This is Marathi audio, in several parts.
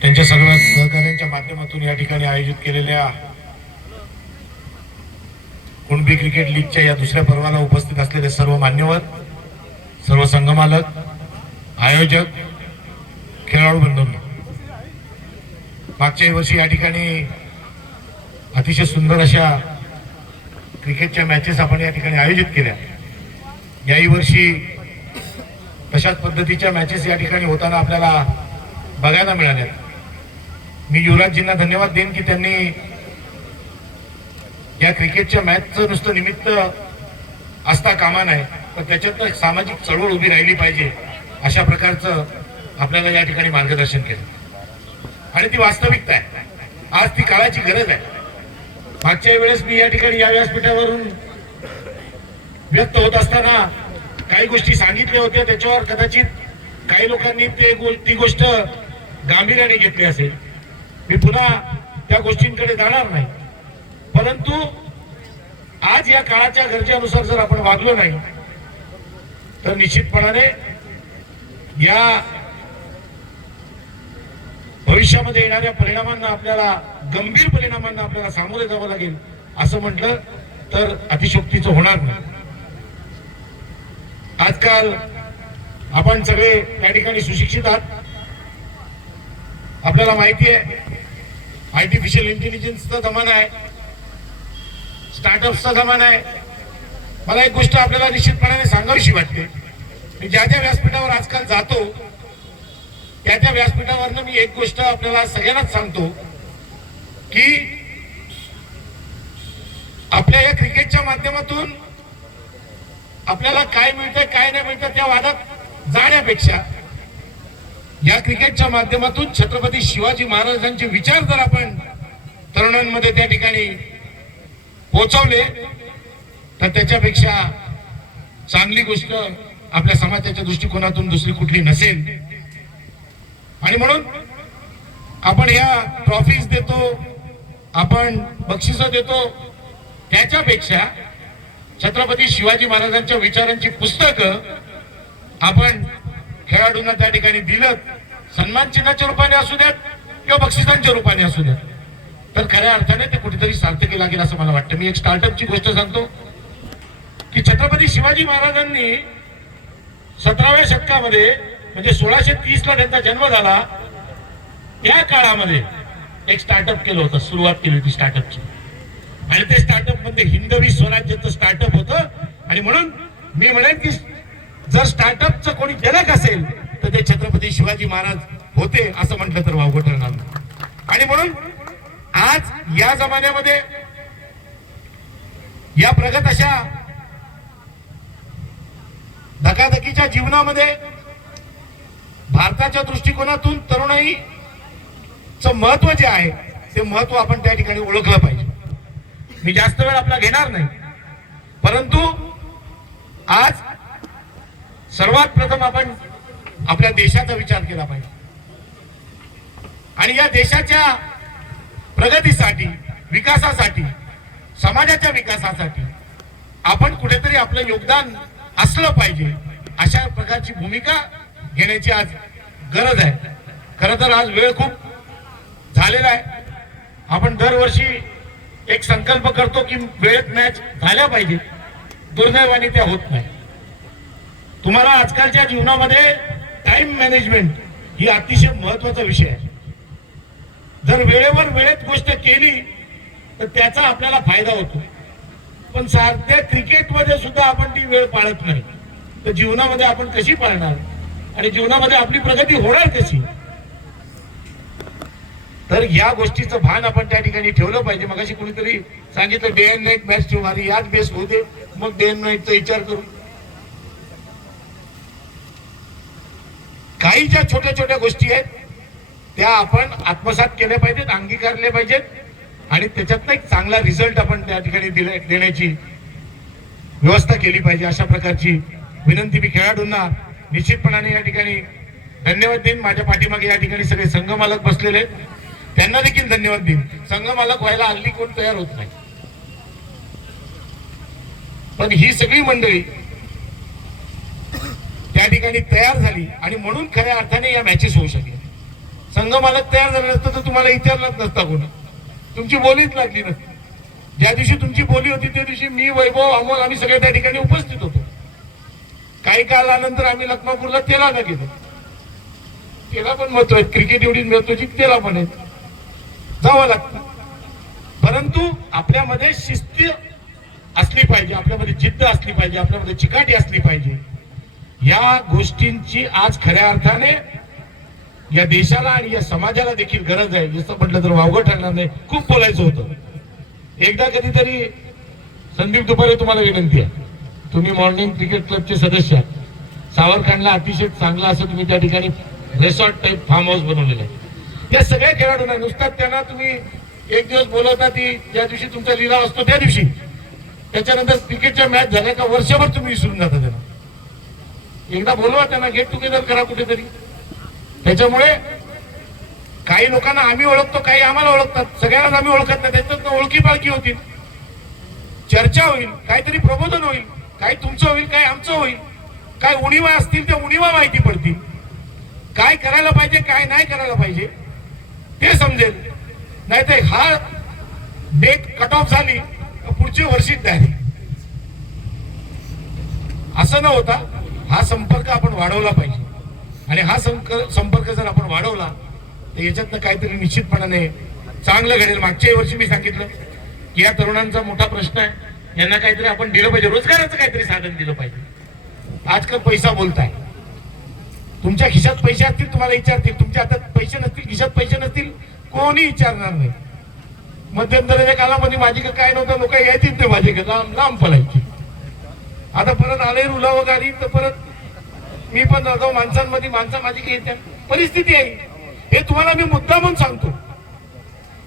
त्यांच्या सगळ्या सहकार्यांच्या माध्यमातून या ठिकाणी आयोजित केलेल्या कुणबी क्रिकेट लीगच्या या दुसऱ्या पर्वाला उपस्थित असलेले सर्व मान्यवर सर्व संघमालक आयोजक खेळाडू बंधूंनो मागच्याही वर्षी या ठिकाणी अतिशय सुंदर अशा क्रिकेटच्या मॅचेस आपण या ठिकाणी आयोजित केल्या. याही वर्षी तशाच पद्धतीच्या मॅचेस या ठिकाणी होताना आपल्याला बघायला मिळाल्यात मी युवराजजींना धन्यवाद देईन की त्यांनी या क्रिकेटच्या मॅचचं नुसतं निमित्त असता कामा नाही पण त्याच्यात सामाजिक चळवळ उभी राहिली पाहिजे अशा प्रकारचं आपल्याला या ठिकाणी मार्गदर्शन केलं. आणि ती वास्तविकता आहे. आज ती काळाची गरज आहे. मागच्या वेळेस मी या ठिकाणी या व्यासपीठावरून व्यक्त होत असताना काही गोष्टी सांगितल्या होत्या त्याच्यावर कदाचित काही लोकांनी ते गो- ती गोष्ट गांभीर्याने घेतली असेल. मी पुन्हा त्या गोष्टींकडे जाणार नाही. परंतु आज या काळाच्या गरजेनुसार जर आपण वागलो नाही तर निश्चितपणाने या भविष्यामध्ये येणाऱ्या परिणामांना आपल्याला गंभीर परिणामांना आपल्याला सामोरे जावं लागेल असं म्हटलं तर अतिशोक्तीचं होणार नाही. आजकाल आपण सगळे त्या ठिकाणी सुशिक्षित आहात. आपल्याला माहिती आहे आर्टिफिशियल इंटेलिजन्सचा जमाना आहे स्टार्टअप्सचा जमाना आहे. मला एक गोष्ट आपल्याला निश्चितपणाने सांगावीशी वाटते. मी ज्या ज्या व्यासपीठावर आजकाल जातो त्या त्या व्यासपीठावरनं मी एक गोष्ट आपल्याला सगळ्यांनाच सांगतो की आपल्या या क्रिकेटच्या माध्यमातून आपल्याला काय मिळतंय काय नाही मिळतं त्या वादात जाण्यापेक्षा या क्रिकेटच्या माध्यमातून छत्रपती शिवाजी महाराजांचे विचार जर आपण तरुणांमध्ये त्या ठिकाणी पोहोचवले तर त्याच्यापेक्षा चांगली गोष्ट आपल्या समाजाच्या दृष्टिकोनातून दुसरी कुठली नसेल. आणि म्हणून आपण या ट्रॉफीज देतो आपण बक्षिस देतो त्याच्यापेक्षा छत्रपती शिवाजी महाराजांच्या विचारांची पुस्तकं आपण खेळाडूंना त्या ठिकाणी दिलं. सन्मान चिन्हाच्या रूपाने असू द्यात किंवा बक्षिसांच्या रूपाने असू द्यात. तर खऱ्या अर्थाने ते कुठेतरी सार्थकी लागेल असं मला वाटतं. मी एक स्टार्टअपची गोष्ट सांगतो की छत्रपती शिवाजी महाराजांनी सतराव्या शतकामध्ये म्हणजे सोळाशे तीस ला त्यांचा जन्म झाला त्या काळामध्ये एक स्टार्टअप केलं होतं. सुरुवात केली होती स्टार्टअपची आणि ते स्टार्टअपमध्ये हिंदवी स्वराज्याचं स्टार्टअप होतं. आणि म्हणून मी म्हणेन की जर स्टार्टअपचं कोणी जनक असेल तर ते छत्रपती शिवाजी महाराज होते असं म्हटलं तर वावगं ठरणार आणि म्हणून आज या जमान्यामध्ये या प्रगत अशा धकाधकीच्या जीवनामध्ये भारताच्या दृष्टिकोनातून तरुणाईचं महत्त्व जे आहे ते महत्त्व आपण त्या ठिकाणी ओळखलं पाहिजे. मी जास्त वेळ आपला घेणार नाही. परंतु आज सर्वात प्रथम आपण आपल्या देशाचा विचार केला पाहिजे. आणि या देशाच्या प्रगतीसाठी विकासासाठी समाजाच्या विकासासाठी आपण कुठेतरी आपलं योगदान असलं पाहिजे अशा प्रकारची भूमिका घेण्याची आज गरज आहे. खरं तर आज वेळ खूप झालेला आहे. आपण दरवर्षी एक संकल्प करतो की वेळेत मॅच झाल्या पाहिजे. दुर्दैवाने त्या होत नाही. तुम्हाला आजकालच्या जीवनामध्ये टाइम मॅनेजमेंट ही अतिशय महत्त्वाचा विषय आहे. जर वेळेवर वेळेत गोष्ट केली तर त्याचा आपल्याला फायदा होतो. पण साध्या क्रिकेटमध्ये सुद्धा आपण ती वेळ पाळत नाही. तर जीवनामध्ये आपण कशी पाळणार? आणि जीवनामध्ये आपली प्रगती होणार कशी? तर या गोष्टीचं भान आपण त्या ठिकाणी ठेवलं पाहिजे. मग कुणीतरी सांगितलं डे अँड नाईट मॅच ठेवू आधी याच बेस होऊ दे. मग डे अँड नाईटचा विचार करू. काही ज्या छोट्या छोट्या गोष्टी आहेत त्या आपण आत्मसात केल्या पाहिजेत अंगीकारल्या पाहिजेत आणि त्याच्यातनं एक चांगला रिझल्ट आपण त्या ठिकाणी देण्याची व्यवस्था केली पाहिजे. अशा प्रकारची विनंती मी खेळाडूंना निश्चितपणाने या ठिकाणी धन्यवाद देईन. माझ्या पाठीमागे या ठिकाणी सगळे संघ मालक बसलेले आहेत. त्यांना देखील धन्यवाद देईन. संघ मालक व्हायला हल्ली कोण तयार होत नाही. पण ही सगळी मंडळी त्या ठिकाणी तयार झाली आणि म्हणून खऱ्या अर्थाने या मॅचेस होऊ शकल्या. संघ मालक तयार झाले नसतं तर तुम्हाला विचारलाच नसता कोणी. तुमची बोलीच लागली नसती. ज्या दिवशी तुमची बोली होती त्या दिवशी मी वैभव अमोल आम्ही सगळे त्या ठिकाणी उपस्थित होतो. काही काळानंतर आम्ही लखमापूरला तेला गेलो. तेला पण महत्त्व आहे. क्रिकेट एवढी महत्वाची तेला पण आहे. जावं लागतं. परंतु आपल्यामध्ये शिस्त असली पाहिजे आपल्यामध्ये जिद्द असली पाहिजे आपल्यामध्ये चिकाटी असली पाहिजे. या गोष्टींची आज खऱ्या अर्थाने या देशाला आणि या समाजाला देखील गरज आहे. जसं म्हटलं तर वावगं ठरणार नाही. खूप बोलायचं होतं. एकदा कधीतरी संदीप दुपारे तुम्हाला विनंती आहे. तुम्ही मॉर्निंग क्रिकेट क्लबचे सदस्य आहात. सावरकांडला अतिशय चांगला असं तुम्ही त्या ठिकाणी रेसॉर्ट टाईप फार्म हाऊस बनवलेलं आहे. या सगळ्या खेळाडूंना नुसतात त्यांना तुम्ही एक दिवस बोलवता ती ज्या दिवशी तुमचा लिलाव असतो त्या दिवशी. त्याच्यानंतर क्रिकेटच्या मॅच झाल्या का वर्षभर तुम्ही विसरून जाता त्यांना एकदा बोलवा त्यांना गेट टुगेदर करा कुठेतरी. त्याच्यामुळे काही लोकांना आम्ही ओळखतो काही आम्हाला ओळखतात. सगळ्यांनाच आम्ही ओळखत नाही त्याच्यात ओळखी पाळखी होतील. चर्चा होईल काहीतरी प्रबोधन होईल. काही तुमचं होईल काही आमचं होईल. काय उणीवा असतील त्या उणीवा माहिती पडतील. काय करायला पाहिजे काय नाही करायला पाहिजे. ते समजेल. नाही तर हा डेट कट ऑफ झाली तर पुढची वर्षीच झाली असं न होता हा संपर्क आपण वाढवला पाहिजे. आणि हा संपर्क जर आपण वाढवला तर याच्यातनं काहीतरी निश्चितपणाने चांगलं घडेल. मागच्या वर्षी मी सांगितलं की या तरुणांचा मोठा प्रश्न आहे. यांना काहीतरी आपण दिलं पाहिजे. रोजगाराचं काहीतरी साधन दिलं पाहिजे. आजकाल पैसा बोलताय. तुमच्या खिशात पैसे असतील तुम्हाला विचारतील. तुमच्या हातात पैसे नसतील खिशात पैसे नसतील कोणी विचारणार नाही. मध्यंतरीच्या कालामध्ये माझी काय नव्हतं लोक यायचीच ते माझे लांब लांब पळायची. आता परत आले रुला गाडी तर परत मी पण जातो माणसांमध्ये माणसं माझी काही येत्या परिस्थिती आहे. हे तुम्हाला मी मुद्दा म्हणून सांगतो.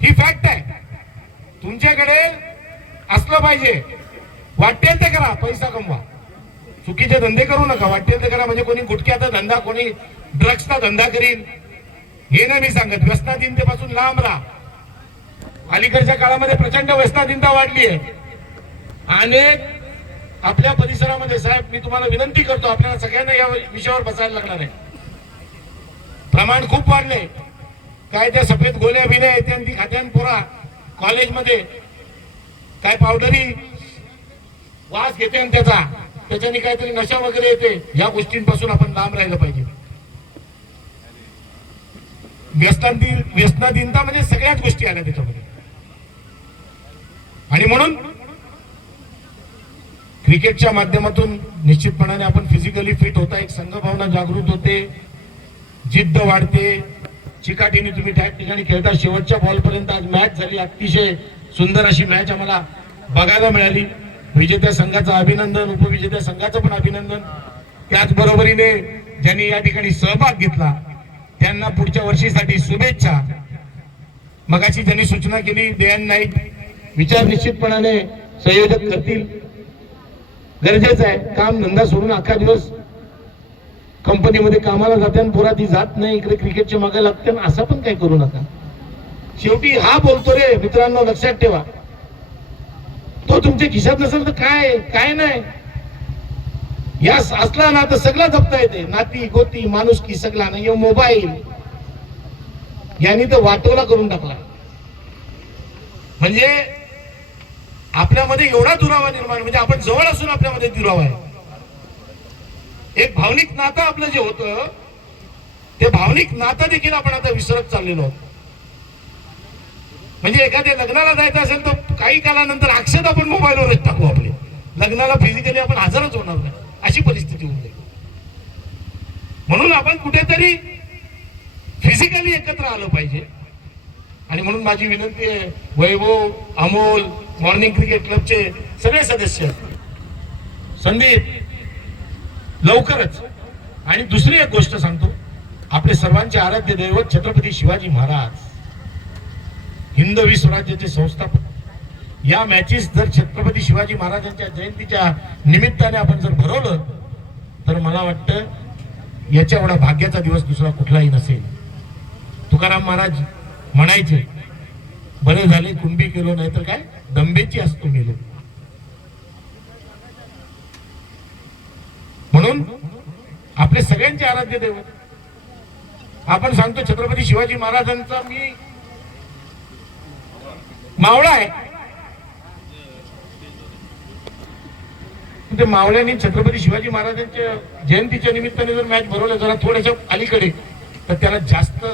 ही फॅक्ट आहे. तुमच्याकडे असलं पाहिजे. वाटेल ते करा पैसा कमवा. चुकीचे धंदे करू नका. वाटेल ते करा. म्हणजे कोणी गुटख्याचा धंदा कोणी ड्रग्सचा धंदा करील हे नाही मी सांगत. व्यसनाधीनतेपासून लांब राहा. अलीकडच्या काळामध्ये प्रचंड व्यसनाधीनता वाढली आहे. अनेक आपल्या परिसरामध्ये साहेब मी तुम्हाला विनंती करतो आपल्याला सगळ्यांना या विषयावर बसायला लागणार आहे. प्रमाण खूप वाढले. काय त्या सफेद गोल्या बिल्या येते ती खात्यान पोरा. कॉलेजमध्ये काय पावडरी वास घेते त्याचा. त्याच्याने काहीतरी नशा वगैरे येते. या गोष्टींपासून आपण लांब राहिलं पाहिजे. व्यसनाधीन व्यसनाधीनता म्हणजे सगळ्याच गोष्टी आल्या त्याच्यामध्ये. आणि म्हणून क्रिकेटच्या माध्यमातून निश्चितपणाने आपण फिजिकली फिट होता. एक संघभावना जागृत होते. जिद्द वाढते. चिकाटीने तुम्ही त्या ठिकाणी खेळता. शेवटच्या बॉलपर्यंत आज मॅच झाली. अतिशय सुंदर अशी मॅच आम्हाला बघायला मिळाली. विजेत्या संघाचं अभिनंदन उपविजेत्या संघाचं पण अभिनंदन. त्याचबरोबरीने ज्यांनी या ठिकाणी सहभाग घेतला त्यांना पुढच्या वर्षीसाठी शुभेच्छा. मगाशी ज्यांनी सूचना केली देयान नाईक विचार निश्चितपणाने संयोजक करतील. गरजेचं आहे काम धंदा सोडून अख्खा दिवस कंपनीमध्ये कामाला जाते आणि ती जात नाही इकडे क्रिकेटच्या मागे लागते असं पण काही करू नका. शेवटी हा बोलतो रे मित्रांनो लक्षात ठेवा. तो तुमच्या खिशात नसेल तर काय काय नाही. या असला ना तर सगळा जपता येते. नाती गोती माणुसकी सगळा नाही. मोबाईल. यांनी तर वाटोला करून टाकला. म्हणजे आपल्यामध्ये एवढा दुरावा निर्माण म्हणजे आपण जवळ असून आपल्यामध्ये दुरावा आहे. एक भावनिक नातं आपलं जे होतं ते भावनिक नातं देखील आपण आता विसरत चाललेलो आहोत. म्हणजे एखाद्या लग्नाला जायचं असेल तर काही कालानंतर अक्षत आपण मोबाईलवरच टाकू आपले. लग्नाला फिजिकली आपण हजरच होणार नाही. अशी परिस्थिती होऊन जाईल. म्हणून आपण कुठेतरी फिजिकली एकत्र आलं पाहिजे. आणि म्हणून माझी विनंती आहे वैभव अमोल मॉर्निंग क्रिकेट क्लबचे सगळे सदस्य संदीप लवकरच. आणि दुसरी एक गोष्ट सांगतो आपले सर्वांचे आराध्य दैवत छत्रपती शिवाजी महाराज. हिंदवी स्वराज्याचे संस्थापक. या मॅचेस जर छत्रपती शिवाजी महाराजांच्या जयंतीच्या निमित्ताने आपण जर भरवलं तर मला वाटतं याच्या एवढा भाग्याचा दिवस दुसरा कुठलाही नसेल. तुकाराम महाराज म्हणायचे बरे झाले कुंभी केलो नाही तर काय? दंबेची असतो मेलो. म्हणून आपले सगळ्यांचे आराध्य देव आपण सांगतो छत्रपती शिवाजी महाराजांचा मी मावळा आहे. ते मावळ्यांनी छत्रपती शिवाजी महाराजांच्या जयंतीच्या निमित्ताने जर मॅच भरवलं जरा थोड्याशा अलीकडे तर त्याला जास्त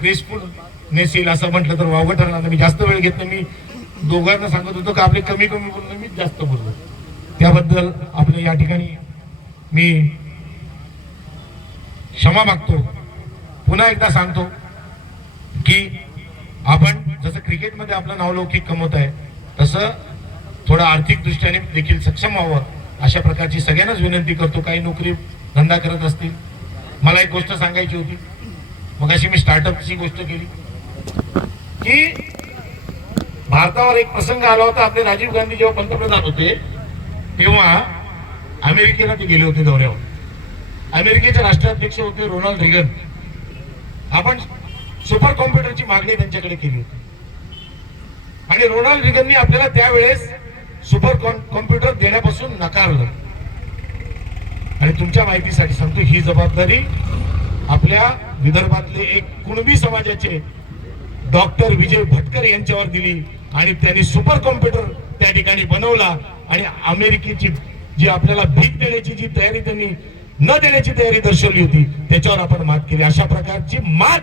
ग्रेसफुल येईल असं म्हटलं तर वावगं ठरणार नाही. मी जास्त वेळ घेत नाही. मी दोघांना सांगत होतो का आपले कमी कमी बोलणं मी जास्त बोललो. त्याबद्दल आपल्या या ठिकाणी मी क्षमा मागतो. पुन्हा एकदा सांगतो की आपण जसं क्रिकेटमध्ये आपलं नावलौकिक कमवत आहे तसं थोडं आर्थिक दृष्ट्याने देखील सक्षम व्हावं अशा प्रकारची सगळ्यांनाच विनंती करतो. काही नोकरी धंदा करत असतील. मला एक गोष्ट सांगायची होती. मग अशी मी स्टार्टअपची गोष्ट केली. की भारतावर एक प्रसंग आला होता. आपले राजीव गांधी जेव्हा पंतप्रधान होते तेव्हा अमेरिकेला ते गेले होते दौऱ्यावर. अमेरिकेचे राष्ट्राध्यक्ष होते रोनाल्ड रिगन. आपण सुपर कॉम्प्युटरची मागणी त्यांच्याकडे केली होती. आणि रोनाल्ड रिगननी आपल्याला त्यावेळेस सुपर कॉम्प्युटर देण्यापासून नकारलं. आणि तुमच्या माहितीसाठी सांगतो ही जबाबदारी आपल्या विदर्भातले एक कुणबी समाजाचे डॉक्टर विजय भटकर यांच्यावर दिली आणि त्यांनी सुपर कॉम्प्युटर त्या ठिकाणी बनवला आणि अमेरिकेची जी आपल्याला भीक देण्याची जी तयारी त्यांनी न देण्याची तयारी दर्शवली होती त्याच्यावर आपण मात केली. अशा प्रकारची मात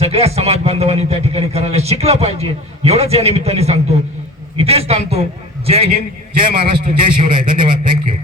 सगळ्या समाज बांधवांनी त्या ठिकाणी करायला शिकलं पाहिजे. एवढंच या निमित्ताने सांगतो. इथेच थांबतो. जय हिंद जय महाराष्ट्र जय शिवराय. धन्यवाद. थँक्यू